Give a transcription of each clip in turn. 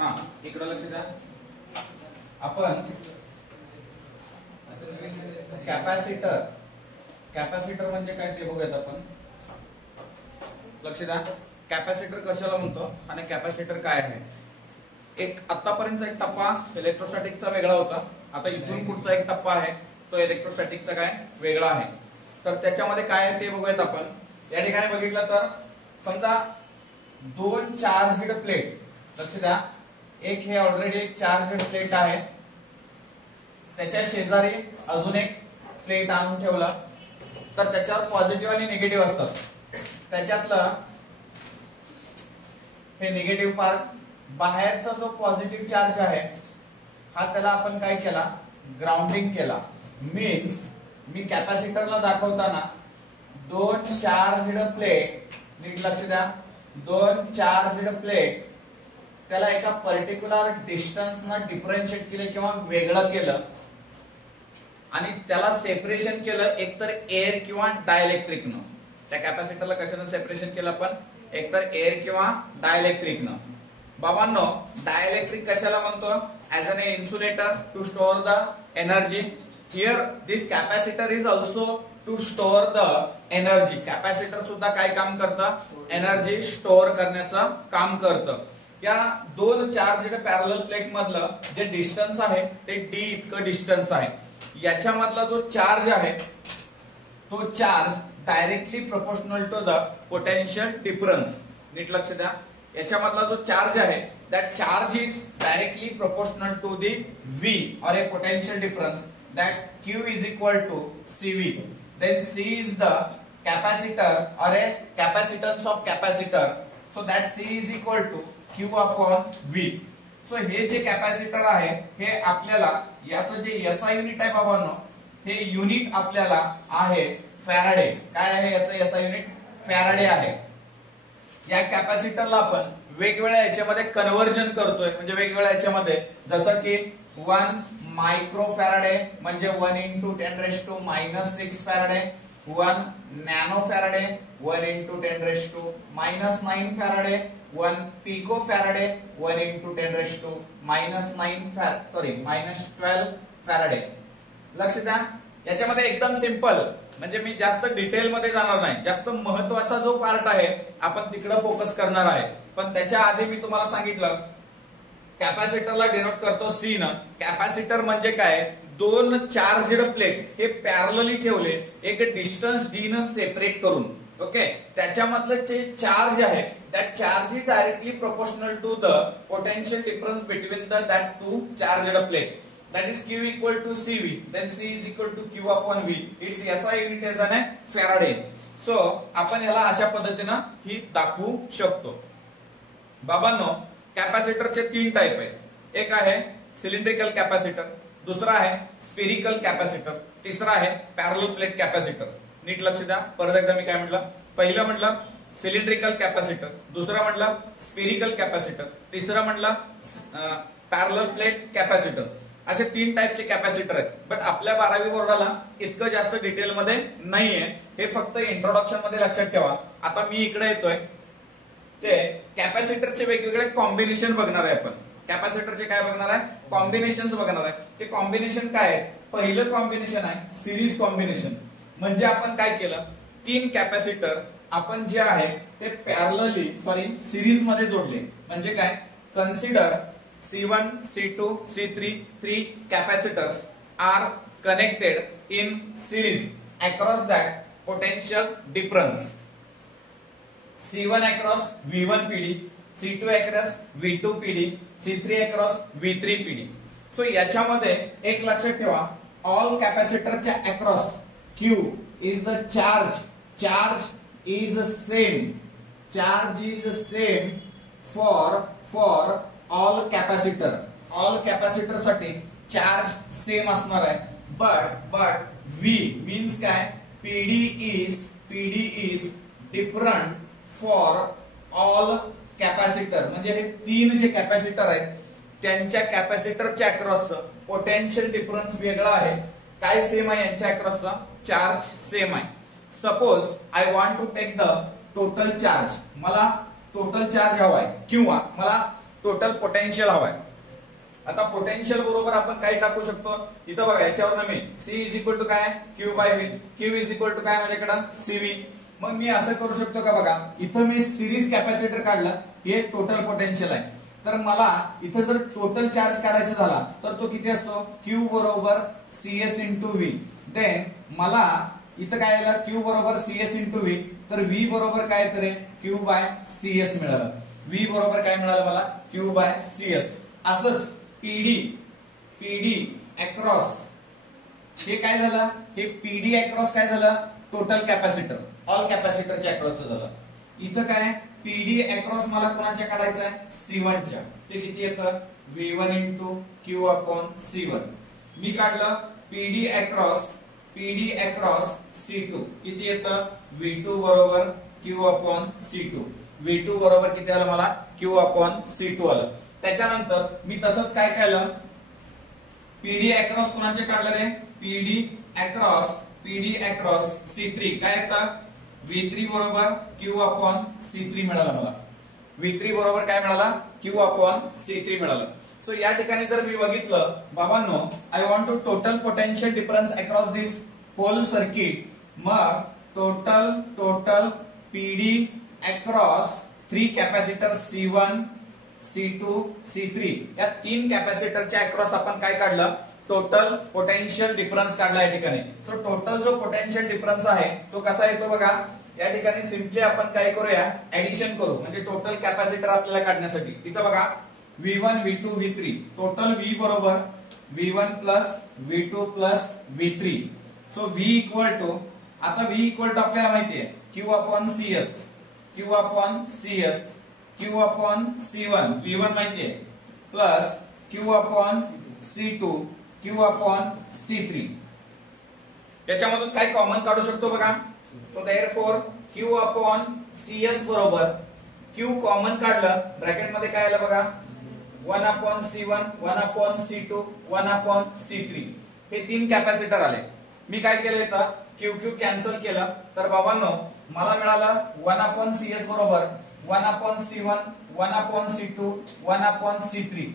हा इकडे लक्ष द्या. आपण कॅपॅसिटर कॅपॅसिटर म्हणजे काय ते बघूयात आपण. लक्ष द्या. कॅपॅसिटर कशाला म्हणतो आणि कॅपॅसिटर काय आहे. एक आतापर्यंतचा एक टप्पा इलेक्ट्रोस्टॅटिकचा वेगळा होता. आता इथून पुढचा एक टप्पा आहे तो इलेक्ट्रोस्टॅटिकचा काय वेगळा आहे. तर त्याच्यामध्ये काय आहे ते बघूयात आपण. या ठिकाणी बघितलं तर समजा दोन चार्जड प्लेट. लक्ष द्या. एक हे ऑलरेडी एक चार्जड प्लेट आहे. त्याच्या शेजारी अजून एक प्लेट आणून ठेवला तर त्याच्यावर पॉझिटिव्ह आणि निगेटिव्ह असतात. त्याच्यातलं हे निगेटिव्ह पार्ट बाहेरचा जो पॉझिटिव्ह चार्ज आहे हा त्याला आपण काय केला ग्राउंडिंग केला. मीन्स मी कॅपॅसिटरला दाखवताना दोन चार्जड प्लेट नीट लक्ष द्या. दोन चार्जड प्लेट त्याला एका पर्टिक्युलर डिस्टन्स न डिफरन्शिएट केले किंवा वेगळं केलं आणि त्याला सेपरेशन केलं एकतर एअर किंवा डायइलेक्ट्रिकनं. त्या कॅपॅसिटरला कशानं सेपरेशन केलं आपण एकतर एअर किंवा डायइलेक्ट्रिकनं. बाबांनो डायइलेक्ट्रिक कशाला म्हणतो as an insulator to store the energy. Here this capacitor is also to store the energy. Capacitor सुद्धा काय काम करतं एनर्जी स्टोअर करण्याचं काम करतं. या दोन चार्जड पॅरलल प्लेट मधलं जे डिस्टन्स आहे ते डी इतकं डिस्टन्स आहे. याच्यामधला जो चार्ज आहे तो charge directly proportional to the potential difference. नीट लक्ष द्या. याच्यामधला जो चार्ज आहे that charge is directly proportional to the V or a potential difference that Q is equal to CV. Then C is the capacitor or a capacitance of capacitor. So that C is equal to Q upon V. So हे जे capacitor आहे हे आपल्याला याचं जे SI unit आहे बाबांनो हे युनिट आपल्याला आहे फॅराडे. काय आहे याचं SI युनिट फॅराडे आहे. या कॅपॅसिटरला आपण वेगवेगळ्या याच्यामध्ये कन्व्हर्जन करतोय म्हणजे वेगवेगळ्या याच्यामध्ये जसं की 1 मायक्रो फॅराडे म्हणजे 1 into 10⁻⁻6 farad. 1 nano farad 1 into 10⁻⁹ farad. 1 pico farad 1 into 10⁻⁻12 farad. लक्ष द्या. याच्यामध्ये एकदम सिंपल म्हणजे मी जास्त डिटेल मध्ये जाणार नाही. जास्त महत्वाचा जो पार्ट आहे आपण तिकडे फोकस करणार आहे. पण त्याच्या आधी मी तुम्हाला सांगितलं कॅपॅसिटरला डिनोट करतो सी न. कॅपॅसिटर म्हणजे काय दोन चार्जड प्लेट हे पॅरलली ठेवले एक डिस्टन्स डी न सेपरेट करून. ओके. त्याच्यामधलं जे चार्ज आहे that charge is directly proportional to the potential difference between that two charged plate. That is Q equal to CV. Then C is equal to Q upon V. Its SI unit is an Faraday. So आपण ह्याला अशा पद्धतीनं ही दाखवू शकतो. बाबांनो कॅपॅसिटरचे तीन type आहेत. एक आहे सिलेंड्रिकल कॅपॅसिटर, दुसरा आहे स्फेरिकल कॅपॅसिटर, तिसरा आहे पॅरलल प्लेट कॅपॅसिटर. नीट लक्ष द्या. परत एकदा मी काय म्हटलं पहिलं म्हटलं सिलेंड्रिकल कॅपॅसिटर, दुसरं म्हटलं स्फेरिकल कॅपॅसिटर, तिसरं म्हटलं पॅरलल प्लेट कॅपॅसिटर. असे तीन टाइपचे कॅपॅसिटर आहेत. बट आपल्या 12वी बोर्डाला इतकं जास्त डिटेल मध्ये नाहीये. हे फक्त इंट्रोडक्शन मध्ये लक्षात ठेवा. आता मी इकडे येतोय ते कॅपॅसिटरचे वेगवेगळे कॉम्बिनेशन बघणार आहे आपण. कॅपॅसिटरचे काय बघणार आहे कॉम्बिनेशन बघणार आहे. ते कॉम्बिनेशन काय आहे. पहिलं कॉम्बिनेशन आहे सिरीज कॉम्बिनेशन. म्हणजे आपण काय केलं तीन कॅपॅसिटर आपण जे आहे ते पॅरलली सिरीज मध्ये जोडले. म्हणजे काय consider C1, C2, C3, 3 capacitors are connected in series across that potential difference. C1 across V1 PD, C2 across V2 PD, C3 across V3 PD. So याच्यामध्ये एक लक्षात ठेवा all capacitor च्या across Q is the charge. Charge is the same. Charge is the same for all capacitor. All capacitor साठी charge same असणार आहे. But V means काय PD is different for all capacitor. म्हणजे हे तीन जे capacitor आहेत त्यांच्या कॅपॅसिटरच्या अक्रॉस पोटेन्शियल डिफरन्स वेगळा आहे. काय सेम आहे यांच्या अक्रॉसचा चार्ज सेम आहे. Suppose I want to take the total charge. मला टोटल चार्ज हवाय किंवा मला टोटल पोटेन्शियल हवाय. आता पोटेन्शियल बरोबर आपण काय टाकू शकतो इथं बघा, याच्यावर मी C इज इक्वल टू काय Q by V, Q is equal to काय माझ्याकडे CV. मग मी असं करू शकतो का बघा, इथं मी सिरीज कॅपॅसिटर काढलं, हे टोटल पोटेन्शियल आहे. तर मला इथं जर टोटल चार्ज काढायचा झाला तर तो किती असतो, Q बरोबर CS इंटू V. देन मला इथं काय आलं, Q बरोबर CS इंटू V, तर V बरोबर काय तर Q बाय CS मिळालं. V बरोबर काय मिळालं मला, Q बाय CS. असंच PD अक्रॉस हे काय झालं, हे PD अक्रॉस काय झालं, टोटल कॅपॅसिटर ऑल कॅपॅसिटरच्या अक्रॉस झालं. इथं काय PD अक्रॉस मला कोणाच्या काढायचं आहे, C1 च्या. ते किती येतं, V1 into Q upon C1. मी काढलं PD अक्रॉस C2 किती येतं, V2 बरोबर Q अपॉन C2. V2 बरोबर किती आलं मला, Q अपॉन C2 आलं. त्याच्यानंतर मी तसंच काय केलं, PD अक्रॉस कोणाचे काढलं रे, PD अक्रॉस C3 काय येतं, V3 बरोबर Q अपॉन C3 मिळाला मला. V3 बरोबर काय मिळाला, Q अपॉन C3 मिळालं. सो या ठिकाणी जर मी बघितलं बाबांनो, I want to total potential difference across this whole circuit. मग total PD across 3 capacitor C1 C2 C3 या 3 कॅपॅसिटरच्या अक्रॉस आपण काय काढलं, टोटल पोटेन्शियल डिफरन्स काढला या ठिकाणी. सो टोटल जो पोटेन्शियल डिफरन्स आहे तो कसा येतो बघा, या ठिकाणी सिंपली आपण काय करूया, ऍडिशन करू, म्हणजे टोटल कॅपॅसिटर आपल्याला काढण्यासाठी. इथं बघा V1 V2 V3 total V बरोबर V1 plus V2 plus V3. So V equal to, आता V इक्वल टू आपल्याला माहिती आहे Q upon CS Q upon C1 V1 माहिती आहे, plus Q upon C2 Q upon C3. याच्यामधून काय common काढू शकतो बघा. So therefore Q upon CS बरोबर Q कॉमन काढलं, ब्रॅकेट मध्ये काय आलं बघा, 1 upon C1 1 upon C2 1 upon C3. हे 3 कॅपॅसिटर आले. मी काय केलं इथं Q कॅन्सल केलं, तर बाबांनो मला मिळालं 1 अपॉन CS बरोबर 1 upon C1 1 upon C2 1 upon C3.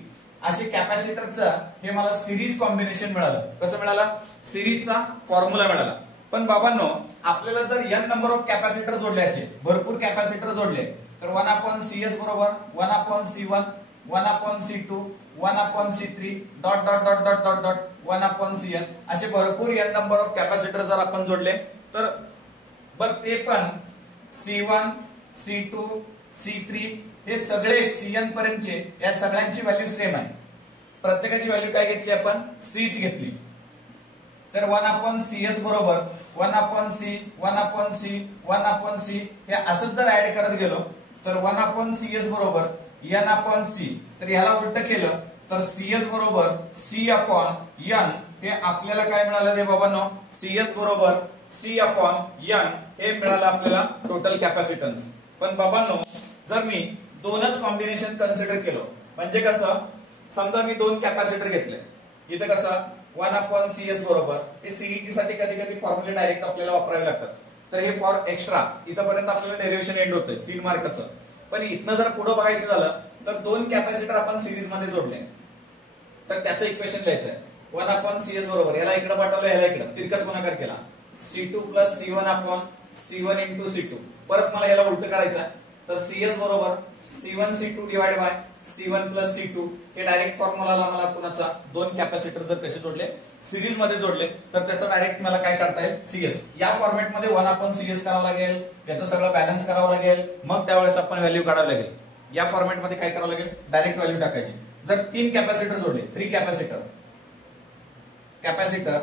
असे कॅपॅसिटरचं हे मला सिरीज कॉम्बिनेशन मिळालं. कसं मिळालं, सिरीजचा फॉर्म्युला मिळाला. पण बाबांनो आपल्याला जर n नंबर ऑफ कॅपॅसिटर जोडले, असे भरपूर कॅपॅसिटर जोडले, तर 1 अपॉन CS बरोबर 1 upon C1 1 upon C2 1 upon C3 dot dot dot dot dot dot 1 upon CN असे भरपूर n नंबर ऑफ कॅपॅसिटर जर आपण जोडले, तर बर ते पण C1 C2 C3 हे सगळे CN पर्यंतचे या सगळ्यांची व्हॅल्यू सेम आहे. प्रत्येकाची व्हॅल्यू काय घेतली आपण, C ची घेतली. तर 1 अपॉन CS बरोबर 1 upon C 1 upon C 1 upon C हे असंच जर ऍड करत गेलो, तर 1 अपॉन CS बरोबर n अपॉन C. तर ह्याला उलट केलं तर CS बरोबर C अपॉन n. हे आपल्याला काय मिळालं रे बाबांनो, CS बरोबर C अपॉन n हे मिळालं आपल्याला टोटल कॅपॅसिटन्स. पण बाबांनो जर मी दोनच कॉम्बिनेशन कन्सिडर केलं, म्हणजे कसं, समजा मी 2 कॅपॅसिटर घेतले, इथं कसं 1 अपॉन CS बरोबर, हे सीईटी साठी कधी कधी फॉर्म्युले डायरेक्ट आपल्याला वापरावे लागतात. तर हे फॉर एक्स्ट्रा इथपर्यंत आपल्याला डेरिव्हेशन एंड होतंय 3 मार्काचं. पण इथनं जर पुढे बघायचं झालं तर 2 कॅपॅसिटर आपण सिरीज मध्ये जोडले, तर त्याचं इक्वेशन लिहायचं आहे 1 अपॉन CS बरोबर, याला इकडे पाठवलं याला इकडे तिरकस गुणाकार केला, C2 plus C1 upon C1 into C2. परत मला याला उलट करायचं आहे, तर CS बरोबर C1 C2 divide by C1 plus C2. हे डायरेक्ट फॉर्म्युला मला कुणाचा, 2 कॅपॅसिटर जर कसे जोडले सिरीज मध्ये जोडले तर त्याचा डायरेक्ट मला काय करता येईल, CS. या फॉर्मॅट मध्ये 1 अपॉन CS करावं लागेल, याचं सगळं बॅलन्स करावं लागेल, मग त्यावेळेस आपण व्हॅल्यू काढावी लागेल. या फॉर्मॅट मध्ये काय करावं लागेल, डायरेक्ट व्हॅल्यू टाकायची. जर 3 कॅपॅसिटर जोडले, 3 कॅपॅसिटर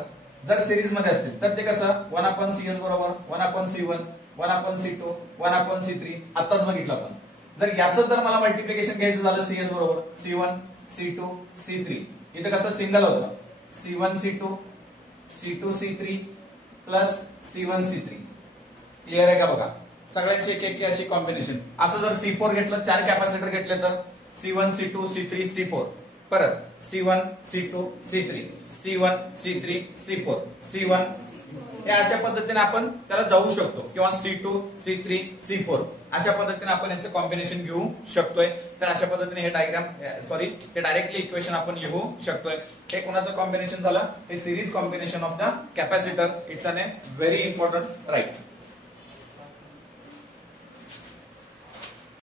जर सिरीज मध्ये असतील तर ते कसं 1 अपॉन CS बरोबर 1 upon C1 1 upon C2 1 upon C3. आताच बघितलं आपण. जर याचं जर मला मल्टिप्लिकेशन घ्यायचं झालं CS बरोबर C1 C2 C3, इथं कसं सिंगल होतं C1 C2 C2 C3 plus C1 C3. Clear आहे का बघा, सगळ्यांची एक एक अशी कॉम्बिनेशन. असं जर C4 घेतलं, 4 कॅपॅसिटर घेतले तर C1 C2 C3 C4, परत C1 C2 C3 C1 C3 C4 C1, या अशा पद्धतीने आपण त्याला जाऊ शकतो, किंवा C2 C3 C4. अशा पद्धतीने आपण यांचं कॉम्बिनेशन घेऊ शकतोय. तर अशा पद्धतीने हे डायग्राम हे डायरेक्टली इक्वेशन आपण लिहू शकतोय. हे कोणाचं कॉम्बिनेशन झालं? हे series combination of the capacitor. It's an very important right.